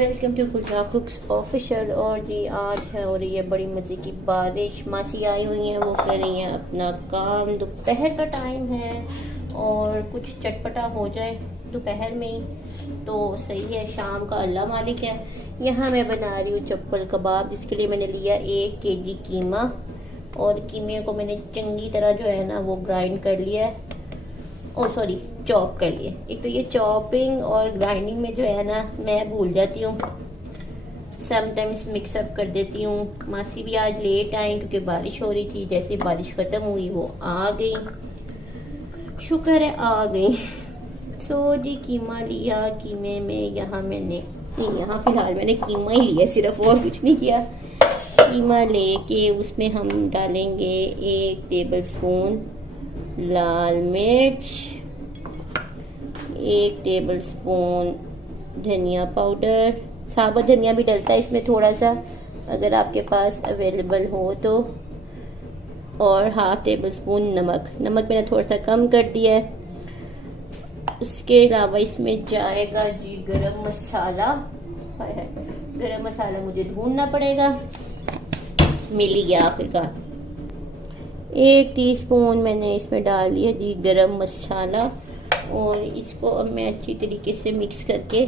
Welcome to Gulzar cooks official. और जी आज है हो रही है बड़ी मज़े की बारिश। मासी आई हुई हैं, वो कर रही हैं अपना काम। दोपहर का टाइम है और कुछ चटपटा हो जाए दोपहर में ही तो सही है। शाम का अल्लाह मालिक है। यहाँ मैं बना रही हूँ चप्पल कबाब, जिसके लिए मैंने लिया 1 केजी कीमा। और कीमे को मैंने चंगी तरह जो है ना वो ग्राइंड कर लिया है, चॉप कर लिए। एक तो ये चॉपिंग और ग्राइंडिंग में जो है ना मैं भूल जाती हूँ, समटाइम्स मिक्सअप कर देती हूँ। मासी भी आज लेट आई क्योंकि बारिश हो रही थी। जैसे बारिश ख़त्म हुई वो आ गई, शुक्र है आ गई। सो जी कीमा लिया। कीमे में यहाँ फ़िलहाल मैंने कीमा ही लिया सिर्फ, और कुछ नहीं किया। कीमा लेके उसमें हम डालेंगे 1 टेबल स्पून लाल मिर्च, 1 टेबल स्पून धनिया पाउडर। साबुत धनिया भी डलता है इसमें थोड़ा सा अगर आपके पास अवेलेबल हो तो। और 1/2 टेबल स्पून नमक मैंने थोड़ा सा कम कर दिया है। उसके अलावा इसमें जाएगा जी गरम मसाला। गरम मसाला मुझे ढूंढना पड़ेगा, मिल ही गया आखिरकार। 1 टीस्पून मैंने इसमें डाल दिया जी गरम मसाला। और इसको अब मैं अच्छी तरीके से मिक्स करके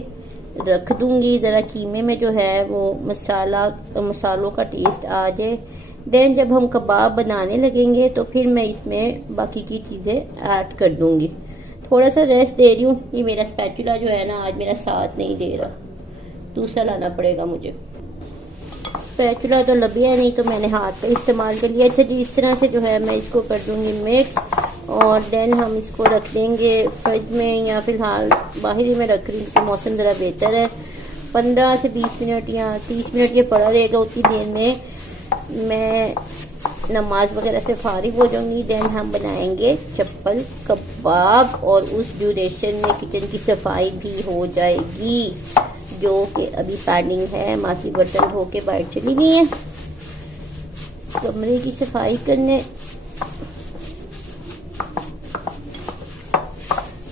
रख दूंगी, ज़रा कीमे में जो है वो मसालों का टेस्ट आ जाए। देन जब हम कबाब बनाने लगेंगे तो फिर मैं इसमें बाकी की चीज़ें ऐड कर दूंगी। थोड़ा सा रेस्ट दे रही हूँ। ये मेरा स्पैचुला जो है ना आज मेरा साथ नहीं दे रहा, दूसरा लाना पड़ेगा मुझे। स्पैचुला तो लबिया नहीं तो मैंने हाथ पे इस्तेमाल कर लिया। अच्छा जी, इस तरह से जो है मैं इसको कर दूंगी मिक्स। और देन हम इसको रख देंगे फ्रिज में, या फिलहाल बाहर ही मैं रख रही हूँ क्योंकि मौसम ज़रा बेहतर है। 15 से 20 मिनट या 30 मिनट ये पड़ा रहेगा। उतनी देर में मैं नमाज वगैरह से फारिग हो जाऊंगी। देन हम बनाएंगे चप्पल कबाब और उस ड्यूरेशन में किचन की सफाई भी हो जाएगी, जो कि अभी पेंडिंग है। मासी बर्तन धो के बाहर चली गई है कमरे की सफाई करने।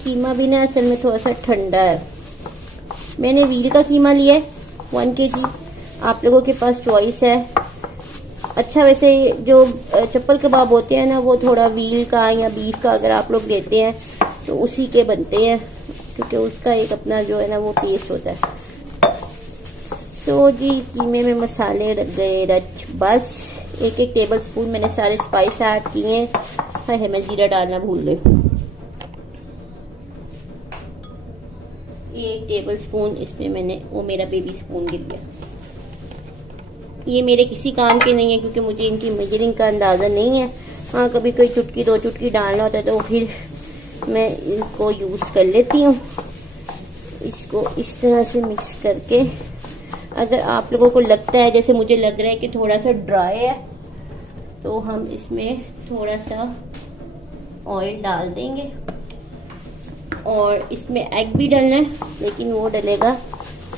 कीमा भी ना असल में थोड़ा सा ठंडा है। मैंने व्हील का कीमा लिया है 1 केजी। आप लोगों के पास चॉइस है। अच्छा वैसे जो चप्पल कबाब होते हैं ना वो थोड़ा व्हील का या बीफ का अगर आप लोग लेते हैं तो उसी के बनते हैं, क्योंकि उसका एक अपना जो है ना वो टेस्ट होता है। तो जी कीमे में मसाले रख गए रच बस। 1 टेबल स्पून मैंने सारे स्पाइस ऐड किए हैं। है मैं जीरा डालना भूल गई। 1 टेबल स्पून इसमें मैंने वो मेरा बेबी स्पून गिर गया। ये मेरे किसी काम के नहीं है क्योंकि मुझे इनकी मेजरिंग का अंदाज़ा नहीं है। हाँ कभी कोई चुटकी 2 चुटकी डालना होता है तो फिर मैं इनको यूज़ कर लेती हूँ। इसको इस तरह से मिक्स करके, अगर आप लोगों को लगता है जैसे मुझे लग रहा है कि थोड़ा सा ड्राई है तो हम इसमें थोड़ा सा ऑयल डाल देंगे। और इसमें एग भी डालना है लेकिन वो डलेगा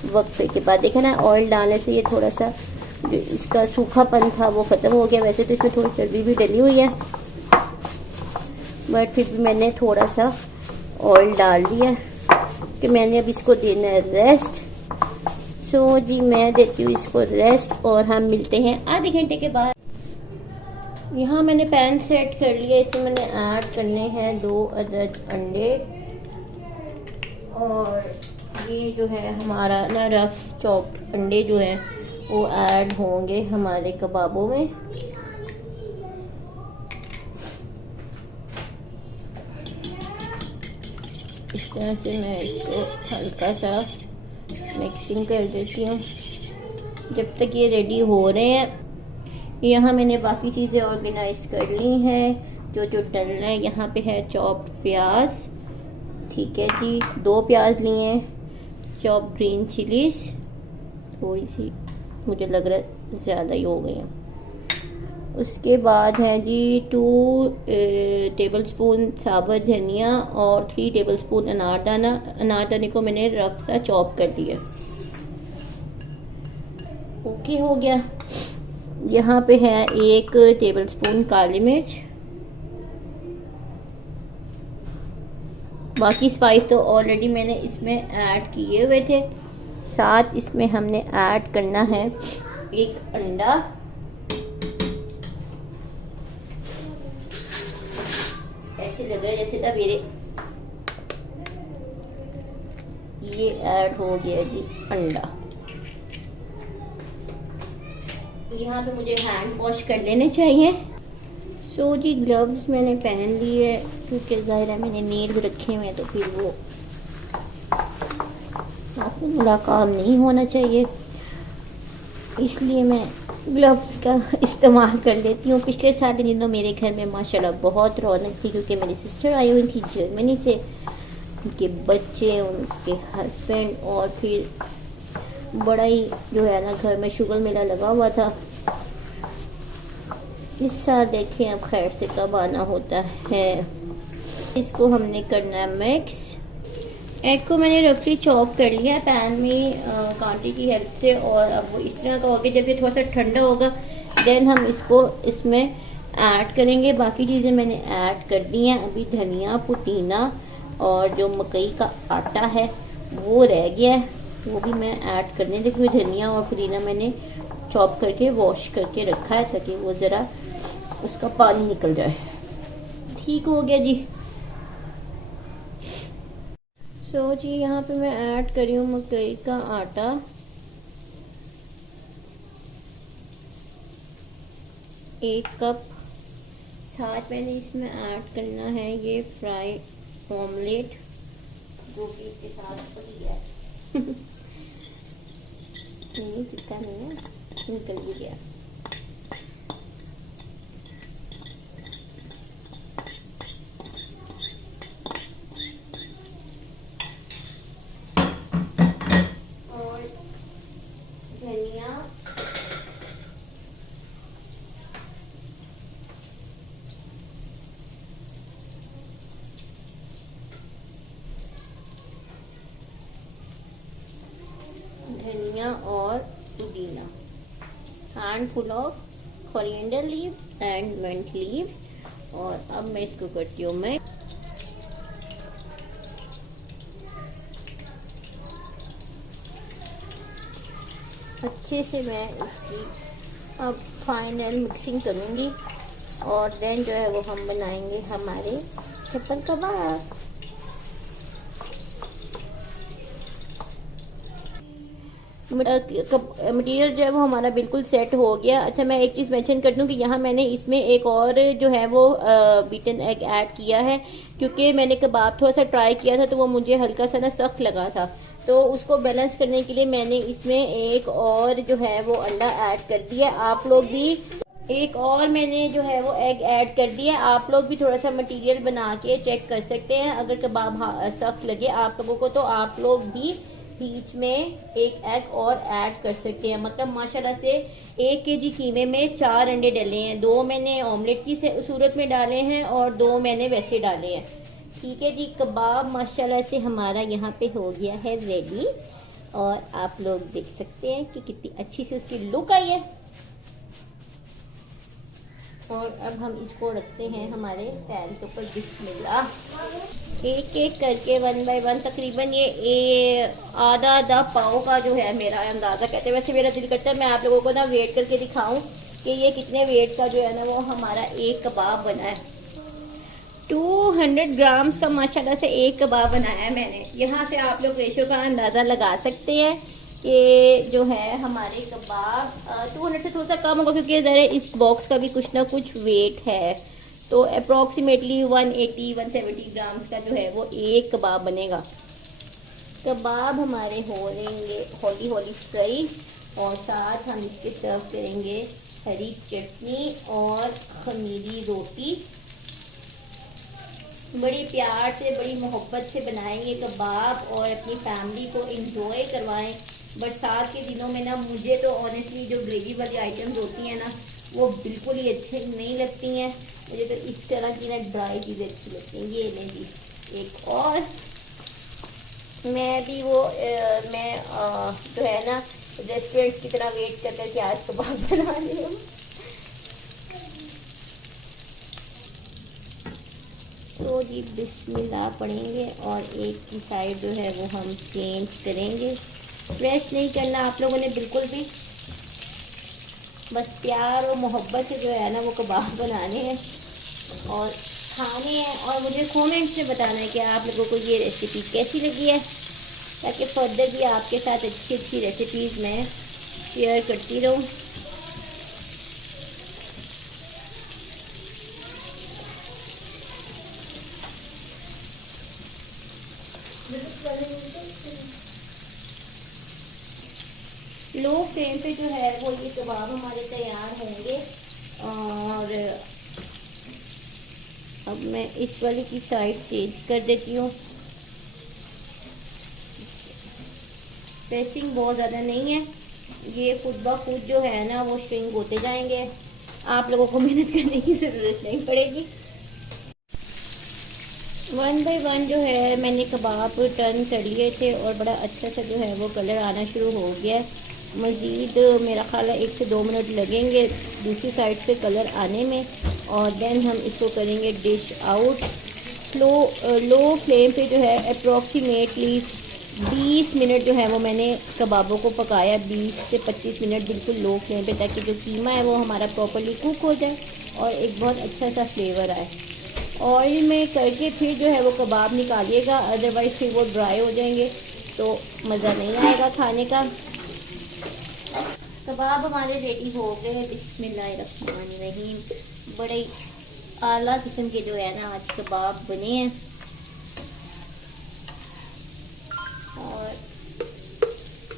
वक्त के बाद। देखा ना, ऑयल डालने से ये थोड़ा सा जो इसका सूखापन था वो ख़त्म हो गया। वैसे तो इसमें थोड़ी चर्बी भी डली हुई है बट फिर भी मैंने थोड़ा सा ऑयल डाल दिया कि मैंने अब इसको देना है रेस्ट। सो जी मैं देती हूँ इसको रेस्ट और हम मिलते हैं आधे घंटे के बाद। यहाँ मैंने पैन सेट कर लिया। इसमें मैंने ऐड करने हैं 2 अदद अंडे। और ये जो है हमारा ना रफ चॉप्ड अंडे जो हैं वो ऐड होंगे हमारे कबाबों में। इस तरह से मैं इसको हल्का सा मिक्सिंग कर देती हूँ जब तक ये रेडी हो रहे हैं। यहाँ मैंने बाकी चीज़ें ऑर्गेनाइज कर ली हैं जो डलना है। यहाँ पे है चॉप्ड प्याज, ठीक है जी, 2 प्याज लिए हैं। चॉप्ड ग्रीन चिलीज, थोड़ी सी मुझे लग रहा है ज़्यादा ही हो गई हैं। उसके बाद है जी 2 टेबल स्पून साबुत धनिया और 3 टेबल स्पून अनारदाने को मैंने रफ सा चॉप कर दिया। ओके हो गया। यहाँ पे है 1 टेबल स्पून काली मिर्च। बाकी स्पाइस तो ऑलरेडी मैंने इसमें ऐड किए हुए थे। साथ इसमें हमने ऐड करना है एक अंडा। ऐसे लग रहा है जैसे था मेरे, ये ऐड हो गया जी अंडा। यहाँ पे मुझे हैंड वॉश कर लेने चाहिए। सो जी ग्लव्स मैंने पहन लिए क्योंकि ज़ाहिर है मैंने नीड रखे हुए हैं, तो फिर वो नाखून वाला काम नहीं होना चाहिए, इसलिए मैं ग्लव्स का इस्तेमाल कर लेती हूँ। पिछले सारे दिनों मेरे घर में माशाल्लाह बहुत रौनक थी क्योंकि मेरी सिस्टर आई हुई थी जर्मनी से, उनके बच्चे, उनके हस्बैंड, और फिर बड़ा ही जो है ना घर में शुगर मेला लगा हुआ था। इस साल देखें अब खैर से कब आना होता है। इसको हमने करना है मिक्स। एग को मैंने रफली चॉप कर लिया पैन में कांटे की हेल्प से, और अब वो इस तरह का हो गया। जब ये थोड़ा सा ठंडा होगा देन हम इसको इसमें ऐड करेंगे। बाकी चीज़ें मैंने ऐड कर दी हैं। अभी धनिया, पुदीना और जो मकई का आटा है वो रह गया है, वो भी मैं ऐड करने लगी। धनिया और पुदीना मैंने चॉप करके वॉश करके रखा है ताकि वो ज़रा उसका पानी निकल जाए। ठीक हो गया जी। सो जी यहाँ पे मैं ऐड करी हूँ मकई का आटा, 1 कप। साथ मैंने इसमें ऐड करना है ये फ्राई ऑमलेट, जो कि इसके साथ पड़ी है। नहीं चिपका नहीं है, निकल भी गया। और धनिया, और पुदीना, handful of coriander leaves and mint leaves. और अब मैं इसको करती हूँ मैं अच्छे से, मैं इसकी अब फाइनल मिक्सिंग करूँगी और देन जो है वो हम बनाएंगे हमारे चप्पल कबाब। मटेरियल जो है वो हमारा बिल्कुल सेट हो गया। अच्छा मैं एक चीज़ मेंशन कर दूं कि यहाँ मैंने इसमें एक और जो है वो बीटन एग ऐड किया है, क्योंकि मैंने कबाब थोड़ा सा ट्राई किया था तो वो मुझे हल्का सा ना सख्त लगा था, तो उसको बैलेंस करने के लिए मैंने इसमें एक और जो है वो अंडा ऐड कर दिया। आप लोग भी एक और मैंने जो है वो एग ऐड कर दिया। आप लोग भी थोड़ा सा मटेरियल बना के चेक कर सकते हैं। अगर कबाब सख्त लगे आप लोगों को तो आप लोग भी बीच में एक एग और ऐड कर सकते हैं। मतलब माशाल्लाह से 1 केजी कीमे में 4 अंडे डले हैं। 2 मैंने ऑमलेट की सूरत में डाले हैं और 2 मैंने वैसे डाले हैं। ठीक है जी, कबाब माशाल्लाह से हमारा यहाँ पे हो गया है रेडी, और आप लोग देख सकते हैं कि कितनी अच्छी से उसकी लुक आई है। और अब हम इसको रखते हैं हमारे पैन के ऊपर। बिस्मिल्लाह, एक एक करके 1 बाय 1 तकरीबन ये आधा पाव का जो है मेरा अंदाज़ा कहते हैं। वैसे मेरा दिल करता है मैं आप लोगों को ना वेट करके दिखाऊं कि ये कितने वेट का जो है ना वो हमारा एक कबाब बना है। 200 ग्राम्स का माशाल्लाह से एक कबाब बनाया है मैंने। यहाँ से आप लोग रेशो का अंदाज़ा लगा सकते हैं कि जो है हमारे कबाब 200 से थोड़ा सा कम होगा क्योंकि ज़रा इस बॉक्स का भी कुछ ना कुछ वेट है, तो अप्रॉक्सीमेटली 180-170 ग्राम्स का जो है वो एक कबाब बनेगा। कबाब हमारे हो रहेंगे हौली हौली फ्राई, और साथ हम इसके सर्व करेंगे हरी चटनी और खमीरी रोटी। बड़ी प्यार से बड़ी मोहब्बत से बनाएं ये कबाब और अपनी फैमिली को एंजॉय करवाएं। बरसात के दिनों में ना मुझे तो ऑनेस्टली जो ग्रेवी वाली आइटम्स होती हैं ना वो बिल्कुल ही अच्छे नहीं लगती हैं। मुझे तो इस तरह की ना ड्राई चीज़ें अच्छी लगती हैं। ये लें जी एक और, मैं भी वो मैं जो है ना रेस्टोरेंट की तरह वेट कर करके आज कबाब बना रही हूँ। तो जी बिस्मिल्लाह पढ़ेंगे और एक की साइड जो है वो हम चेंज करेंगे। प्रेस नहीं करना आप लोगों ने बिल्कुल भी, बस प्यार और मोहब्बत से जो है ना वो कबाब बनाने हैं और खाने हैं। और मुझे कमेंट्स में बताना है कि आप लोगों को ये रेसिपी कैसी लगी है, ताकि फर्दर भी आपके साथ अच्छी अच्छी रेसिपीज़ मैं शेयर करती रहूँ। लो फ्लेम पे जो है वो ये कबाब हमारे तैयार होंगे। और अब मैं इस वाली की साइड चेंज कर देती हूँ। प्रेसिंग बहुत ज़्यादा नहीं है, ये खुद ब खुद जो है ना वो श्रिंक होते जाएंगे, आप लोगों को मेहनत करने की ज़रूरत नहीं पड़ेगी। वन बाय वन जो है मैंने कबाब टर्न कर लिए थे और बड़ा अच्छा सा जो है वो कलर आना शुरू हो गया है। मज़ीद मेरा ख्याल है 1 से 2 मिनट लगेंगे दूसरी साइड पे कलर आने में, और देन हम इसको करेंगे डिश आउट। लो फ्लेम पे जो है अप्रॉक्सीमेटली 20 मिनट जो है वो मैंने कबाबों को पकाया, 20 से 25 मिनट बिल्कुल लो फ्लेम पे, ताकि जो कीमा है वो हमारा प्रॉपर्ली कुक हो जाए और एक बहुत अच्छा सा फ्लेवर आए। ऑयल में करके फिर जो है वो कबाब निकालिएगा, अदरवाइज़ फिर वो ड्राई हो जाएंगे तो मज़ा नहीं आएगा खाने का। कबाब हमारे रेडी हो गए, बिस्मिल्लाहिर्रहमानिर्रहीम। बड़े आला किस्म के जो है ना आज कबाब बने हैं। और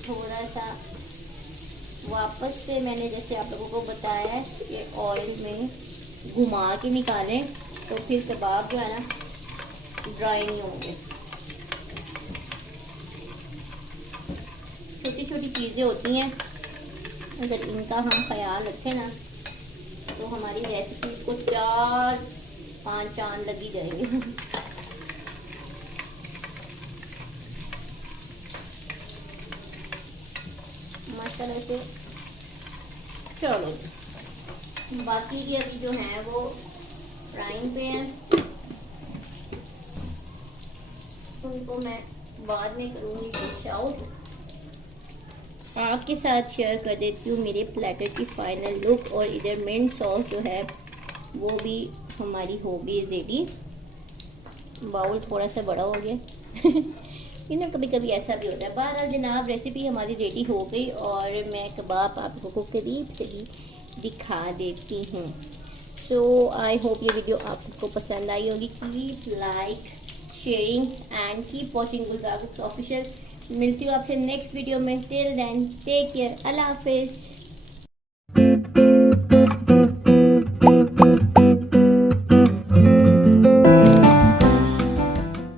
थोड़ा सा वापस से मैंने जैसे आप लोगों को बताया है कि ऑयल में घुमा के निकालें तो फिर कबाब जो है ना ड्राई नहीं होंगे। छोटी छोटी चीज़ें होती हैं, अगर इनका हम ख्याल रखें ना तो हमारी रेसिपी को 4-5 चांद लगी जाएंगे। माशाल्लाह से। चलो बाकी के अभी जो है वो फ्राइंग पे हैं, उनको मैं बाद में करूँगी डिश आउट। आपके साथ शेयर कर देती हूँ मेरे प्लेटर की फाइनल लुक। और इधर मिंट सॉस जो है वो भी हमारी हो गई रेडी। बाउल थोड़ा सा बड़ा हो गया ये ना कभी कभी ऐसा भी होता है। बहरहाल जनाब रेसिपी हमारी रेडी हो गई और मैं कबाब आप लोगों को करीब से भी दिखा देती हूँ। सो आई होप ये वीडियो आप सबको पसंद आई होगी। Keep like sharing and keep watching Gulbagh official. मिलती हूँ आपसे नेक्स्ट वीडियो में। टिल देन टेक केयर, अल्लाह हाफिज़।